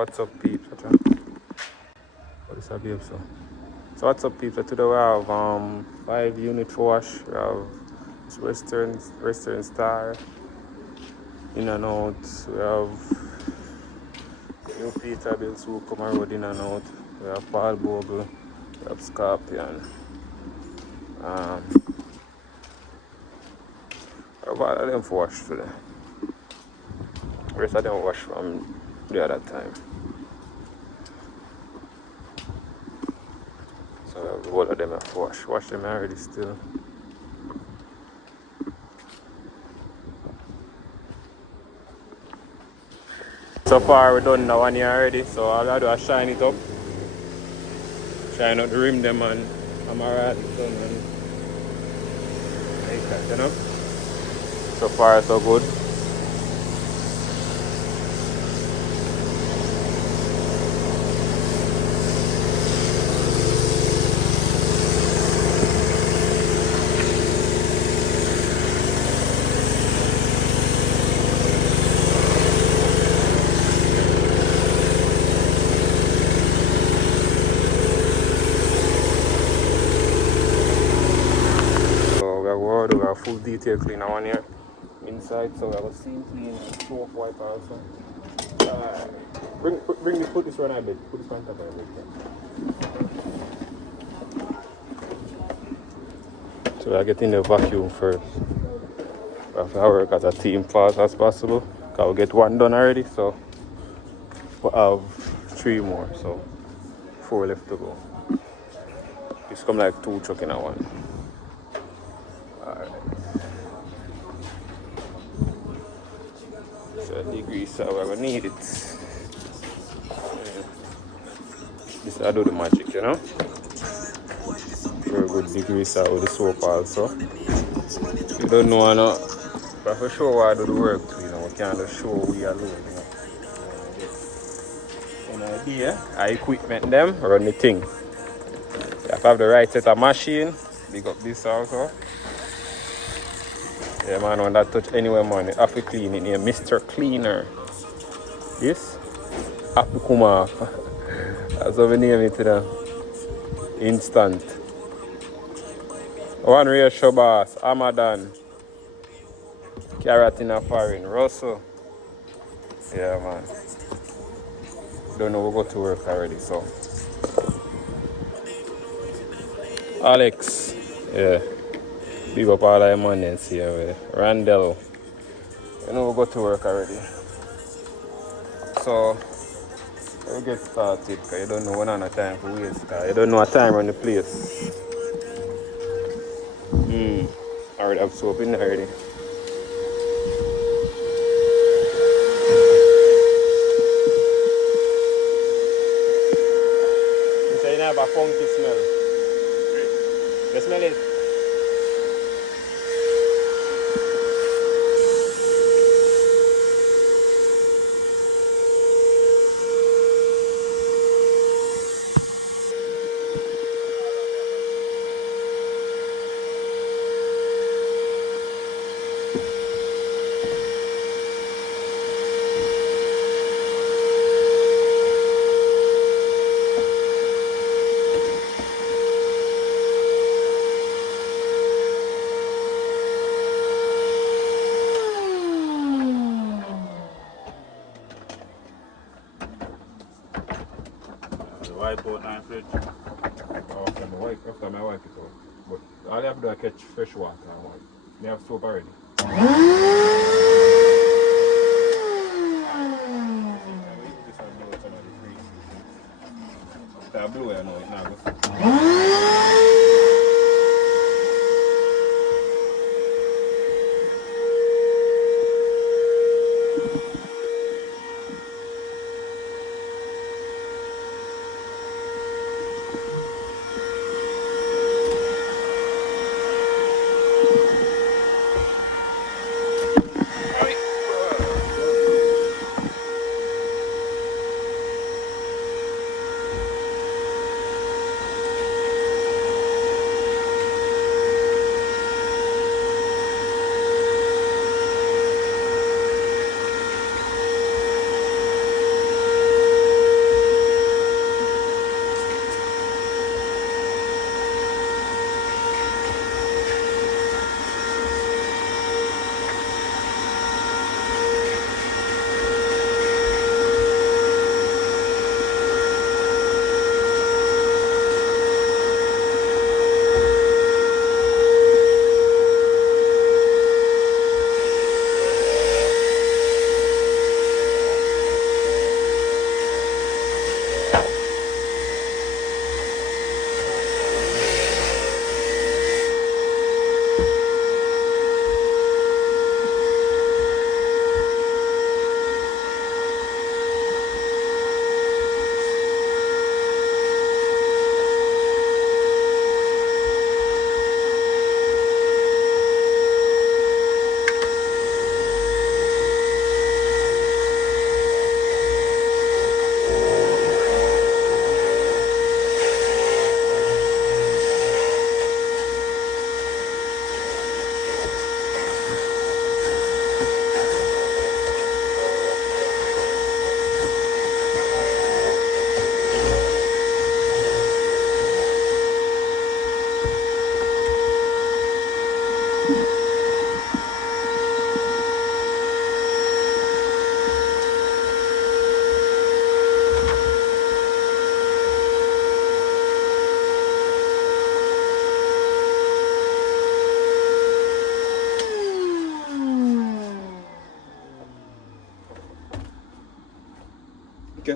what's up, peeps? What is up, babe? So what's up, peeps? Today we have 5 unit wash. We have Western Star in and out. We have new Peterbilt who come and road in and out. We have Paul Bogle. We have Scorpion. I have all of them for wash today. The rest of them wash from the other time. So we have the whole of them have wash. Wash them already still. So far we're done that one here already, so all I do is shine it up. Shine out the rim them and I'm alright done and like that, you know. So far so good. We have full detail cleaner one here inside, so we have a seam clean and soap wiper also. Put this one on bed. Put this on top of the bed. So we are getting the vacuum first. We have to work as a team fast as possible. Because we get one done already, so we have 3 more, so 4 left to go. It's come like 2 truck in a one. So degrees, so we're gonna need it. This I do the magic, you know. Very good degrees with the soap also. You don't know, no. But for sure, why I do the work too, you know. We can't just show we alone, you know. An idea, our equipment them run the thing. You have to have the right set of machine. Big up this also. Yeah, man, when that touch anywhere, man, you have to clean it here. Mr. Cleaner. Yes? Have to come off. That's how we name it, you know. Instant. One real show boss, Amadan. Carrot in a foreign. Russell. Yeah, man. Don't know, we go to work already, so. Alex. Yeah. Big up all our money here. Randall. You know, we go to work already. So, we'll get started because you don't know when on a time for waste. You don't know a time on the place. I already have soap in there already. You say you have a funky smell. You smell it? Wipe out and fridge. After my wipe it out. But all you have to do is catch fresh water and wipe. They have soap already. That blue, I know it now.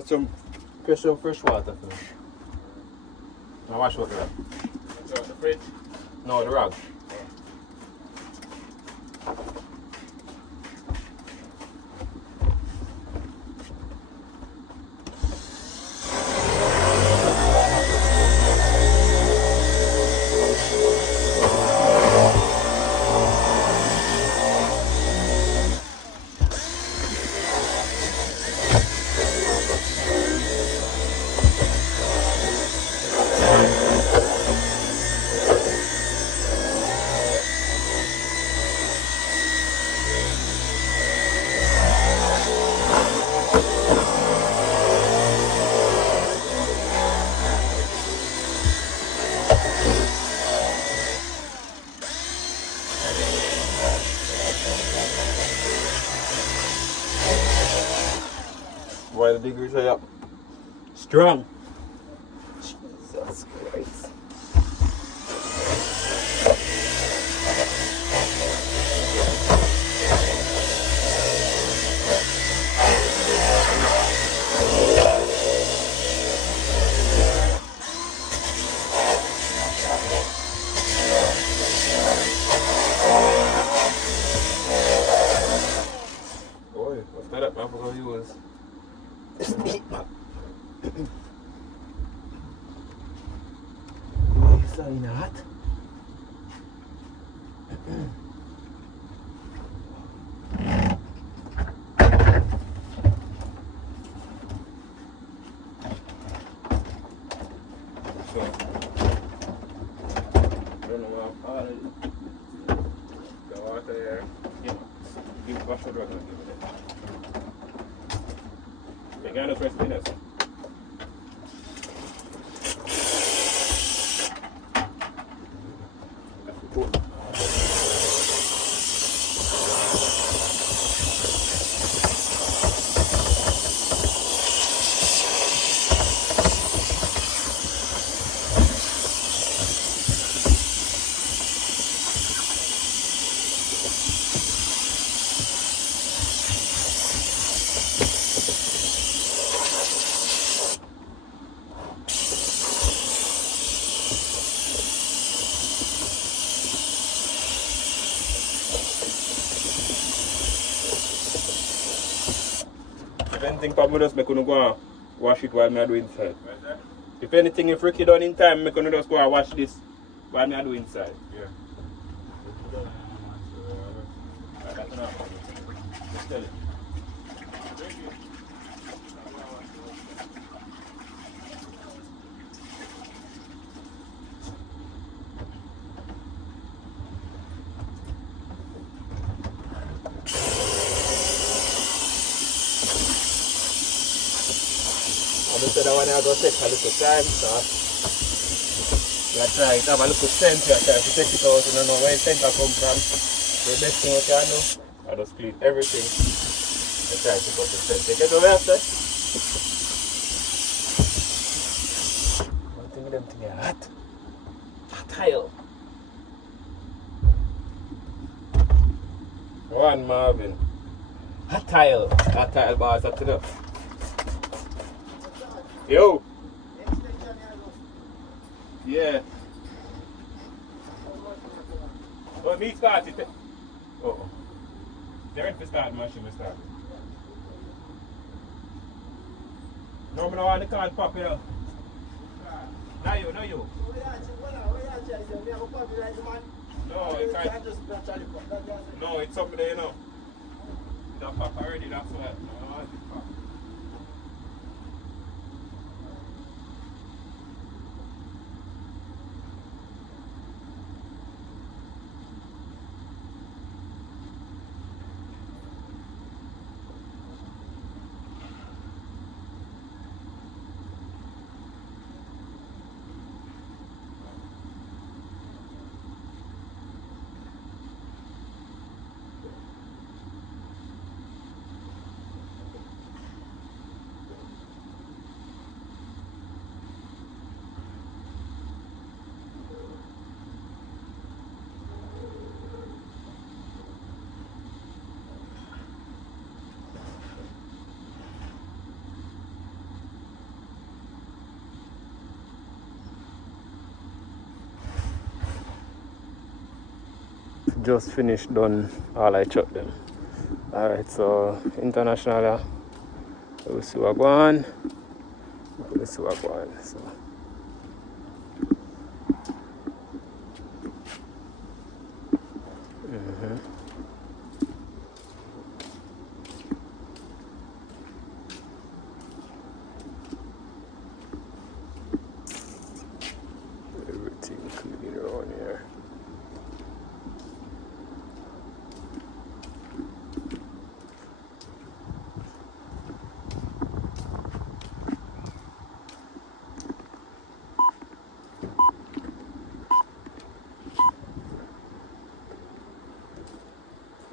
Press some fresh water for me. Now wash out the rag. Wash out the fridge? No, the rag. Why the degrees are up? Strong. Jesus Christ. Boy, what's that up? I'm going to use. Is that not? So, I don't know what I'm calling it. The water here. Yeah. Give wash the rag and give it. You can't just rest in it. If anything problem with us, I couldn't go and wash it while I do inside. If anything if Ricky done in time, I couldn't just go and wash this while I do inside. Yeah. That's enough. Just tell it. I said I want to go take a little time, so I try to have a little scent here, try to take it out, and I know where the scent come from. The best thing I can do, I just clean everything and try to put the scent. Take it away after. One thing of them thing is hot. Hot tile. One Marvin. Hot tile. Hot tile bars up to the. Yo! Yeah. Oh, me start it. Oh. They're ready to start the machine, we start. No, I don't want the card pop, you know. No, you. No, you can't. No, it's up there, you know. That pop already, that's why. No, I want it pop. just finished done all I chuck them. Alright, so international, we'll see what go on. We'll see what go on. So. Everything clean around here.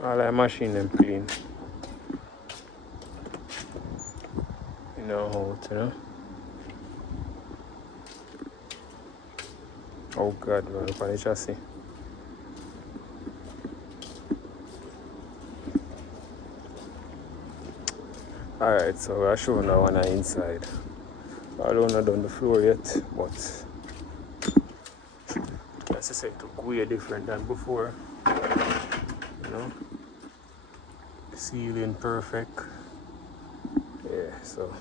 All I machine them clean. You know how to, you know? Oh God, man, look at the chassis. Alright, so we're showing that one inside. I don't know done the floor yet, but as I said, it look way different than before. You know? Ceiling perfect. Yeah, so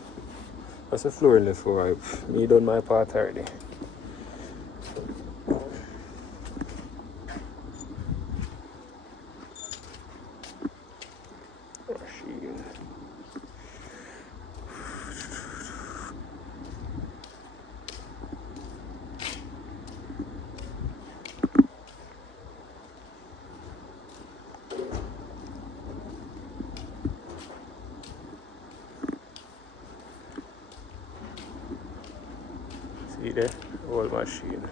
that's the floor in the floor. Me done my part already. Machine. See there? Old machine.